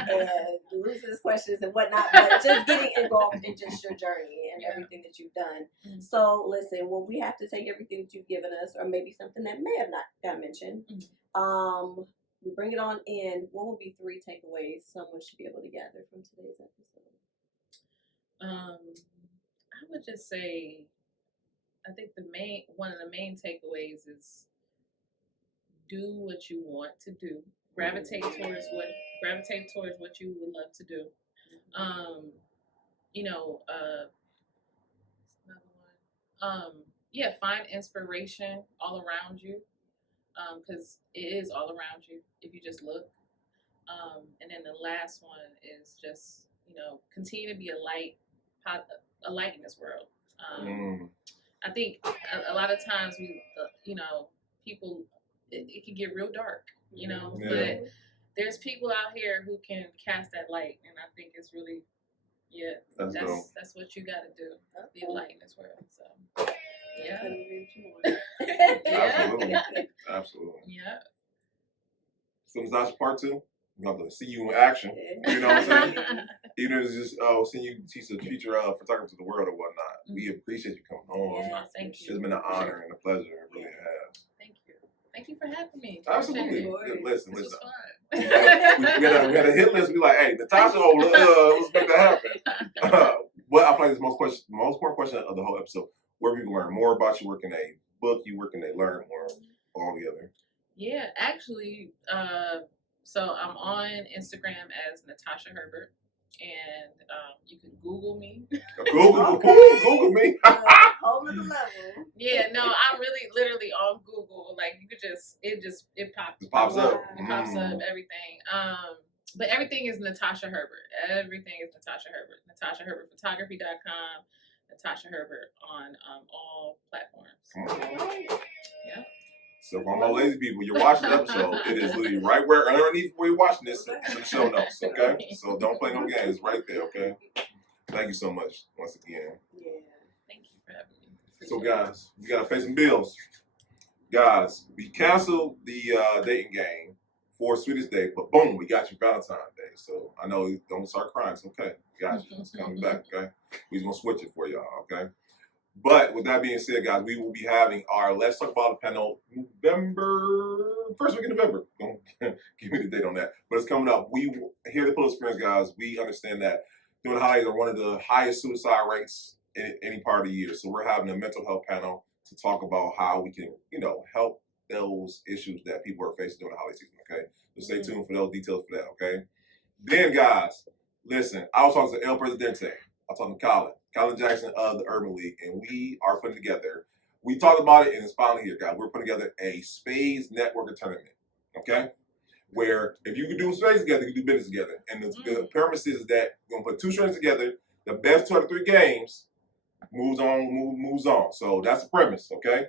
and lose his questions and whatnot, but just getting involved in just your journey and everything that you've done. So, listen, when we have to take everything that you've given us, or maybe something that may have not got mentioned, we bring it on in. What would be 3 takeaways someone should be able to gather from today's episode? I would just say, I think one of the main takeaways is do what you want to do. Gravitate towards what you would love to do. Find inspiration all around you, because it is all around you if you just look. And then the last one is just continue to be a light in this world. I think a lot of times people, it can get real dark, but there's people out here who can cast that light, and I think it's really, that's what you got to do, be a light in this world. So, Absolutely. Yeah. So that's part 2. We're going to see you in action. You know what I'm saying? Even if it's just seeing you teach the future photographers of the world or whatnot. We appreciate you coming on. Thank you. It's been an honor and a pleasure. It really has. Thank you. Thank you for having me. Absolutely. Listen. This was fun. we had a hit list. We like, hey, Natasha, let's make that happen. But I feel like the most important question of the whole episode: where people learn more about you, where can they book you, where can they learn more all together? Yeah, actually, so I'm on Instagram as Natasha Herbert, and you can Google me. Google me. Whole other level. Yeah, no, I'm really literally on Google. Like, you could it pops up. It pops up, everything. But everything is Natasha Herbert. Everything is Natasha Herbert. NatashaHerbertPhotography.com. Natasha Herbert on all platforms. Yeah. So for all my lazy people, you're watching the episode. It is literally right where underneath where you're watching this in the show notes. Okay, so don't play no games. Right there. Okay. Thank you so much once again. Yeah. Thank you for having me. So guys, we gotta pay some bills. Guys, we canceled the dating game for Sweetest Day, but boom, we got you Valentine's Day. So I know you don't start crying. It's okay. We got you. It's coming back. Okay. We're gonna switch it for y'all. Okay. But with that being said, guys, we will be having our Let's Talk About It panel first week in November. Don't give me the date on that. But it's coming up. We here at the Pillow Experience, guys, we understand that during the holidays are one of the highest suicide rates in any part of the year. So we're having a mental health panel to talk about how we can, help those issues that people are facing during the holiday season, okay? So stay tuned for those details for that, okay? Then, guys, listen, I was talking to El Presidente. I was talking to Colin Jackson of the Urban League, and we are putting together, we talked about it, and it's finally here, guys. We're putting together a Spades networking tournament, okay? Where if you can do spades together, you can do business together. And the premise is that we're going to put two strings together, the best 2 out of 3 games moves on. So that's the premise, okay?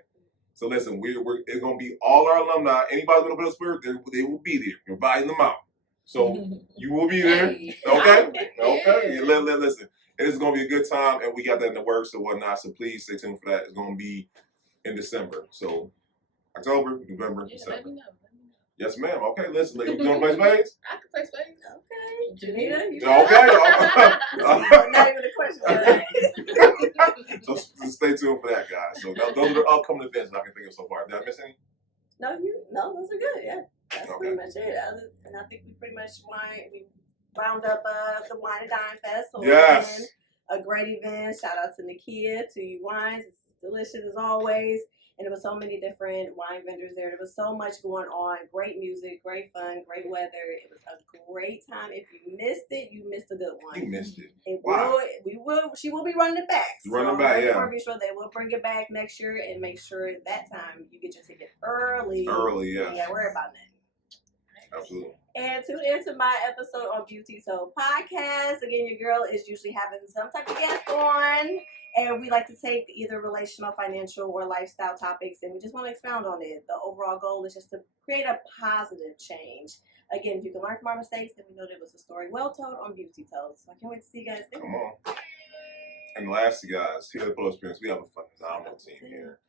So listen, it's going to be all our alumni. Anybody with a bit of spirit, they will be there. We're inviting them out. So you will be there, okay? Okay. Yeah, listen. It's going to be a good time, and we got that in the works and whatnot. So please stay tuned for that. It's going to be in December. So October, November, December. Let me know. Yes, ma'am. Okay, listen. You want to play spades? I can play spades. Okay. Janita, you Okay. not even a question. So stay tuned for that, guys. So those are the upcoming events I can think of so far. Did I miss any? No, those are good. Yeah, that's pretty much it. And I think we pretty much wound up the Wine and Dine Fest. So yes. A great event. Shout out to Nakia, to you wines. It's delicious as always. And there was so many different wine vendors there. There was so much going on. Great music, great fun, great weather. It was a great time. If you missed it, you missed a good one. You missed it. She will be running it back. Running back, yeah. Be sure they will bring it back next year and make sure that time you get your ticket early. Early, yeah. Yeah, worry about that. Absolutely. And tune into my episode on Beauty Soul Podcast. Again, your girl is usually having some type of guest on. And we like to take either relational, financial, or lifestyle topics, and we just want to expound on it. The overall goal is just to create a positive change. Again, if you can learn from our mistakes, then we know there was a story well told on Beauty Told. So I can't wait to see you guys there. Come on. And lastly, guys, here at the Pillow Experience, we have a phenomenal team here.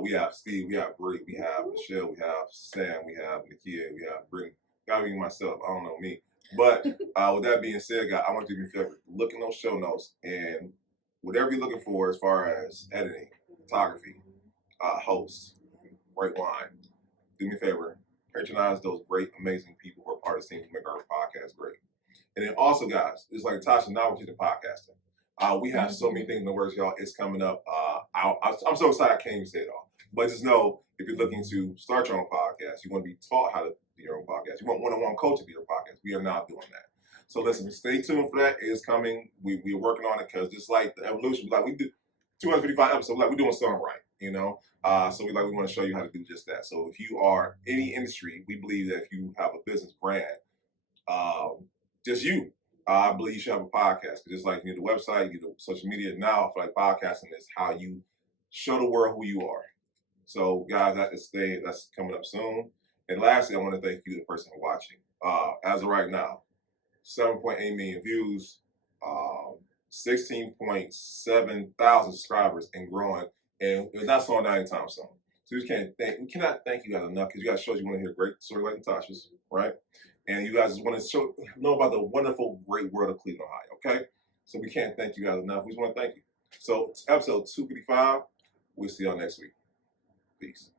We have Steve, we have Bree, we have Michelle, we have Sam, we have Nakia, we have Brittany. Got me myself, I don't know me. But with that being said, guys, I want you to do me a favor. Look in those show notes and whatever you're looking for as far as editing, photography, hosts, great wine, do me a favor, patronize those great, amazing people who are part of the team to make our podcast great. And then also, guys, it's like Natasha, now we're teaching podcasting. We have so many things in the works, y'all. It's coming up. I'm so excited I can't even say it all. But just know, if you're looking to start your own podcast, you want to be taught how to do your own podcast, you want one-on-one coach to do your podcast, we are not doing that. So listen, stay tuned for that. It is coming. We're working on it because just like the evolution, like we do 255 episodes, like we're doing something right, So we want to show you how to do just that. So if you are any industry, we believe that if you have a business brand, I believe you should have a podcast. Just like you need a website, you need social media. Now I feel like podcasting is how you show the world who you are. So guys, that's coming up soon. And lastly, I want to thank you, the person watching. As of right now, 7.8 million views, 16.7 thousand subscribers and growing, and it's not slowing down anytime soon. So we cannot thank you guys enough because you guys show you want to hear great story like Natasha's, right? And you guys just want to know about the wonderful, great world of Cleveland, Ohio, okay? So we can't thank you guys enough. We just want to thank you. So episode 255, we'll see y'all next week. Peace.